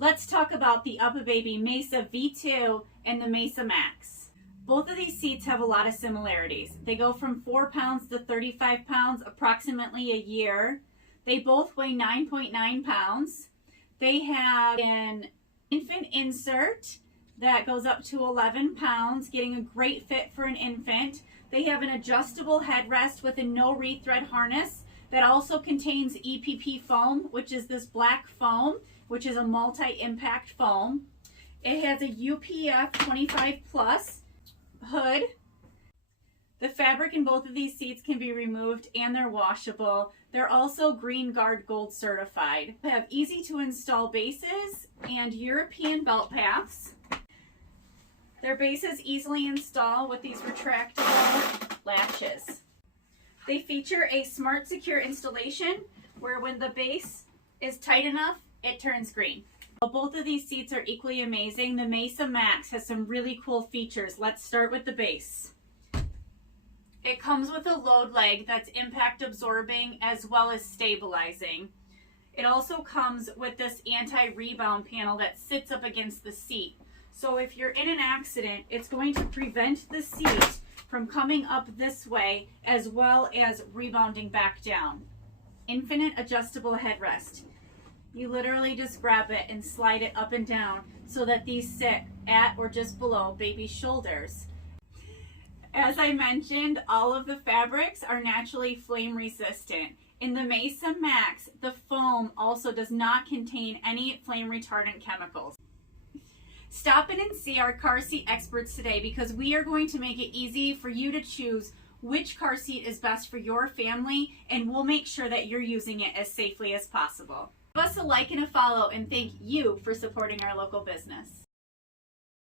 Let's talk about the Uppababy Mesa V2 and the Mesa Max. Both of these seats have a lot of similarities. They go from 4 pounds to 35 pounds, approximately a year. They both weigh 9.9 pounds. They have an infant insert that goes up to 11 pounds, getting a great fit for an infant. They have an adjustable headrest with a no rethread harness that also contains EPP foam, which is this black foam, which is a multi-impact foam. It has a UPF 25 plus hood. The fabric in both of these seats can be removed and they're washable. They're also Green Guard Gold certified. They have easy to install bases and European belt paths. Their bases easily install with these retractable latches. They feature a smart secure installation where when the base is tight enough, it turns green. While both of these seats are equally amazing, the Mesa Max has some really cool features. Let's start with the base. It comes with a load leg that's impact absorbing as well as stabilizing. It also comes with this anti-rebound panel that sits up against the seat. So if you're in an accident, it's going to prevent the seat from coming up this way as well as rebounding back down. Infinite adjustable headrest. You literally just grab it and slide it up and down so that these sit at or just below baby's shoulders. As I mentioned, all of the fabrics are naturally flame resistant. In the Mesa Max, the foam also does not contain any flame retardant chemicals. Stop in and see our car seat experts today because we are going to make it easy for you to choose which car seat is best for your family, and we'll make sure that you're using it as safely as possible. Give us a like and a follow, and thank you for supporting our local business.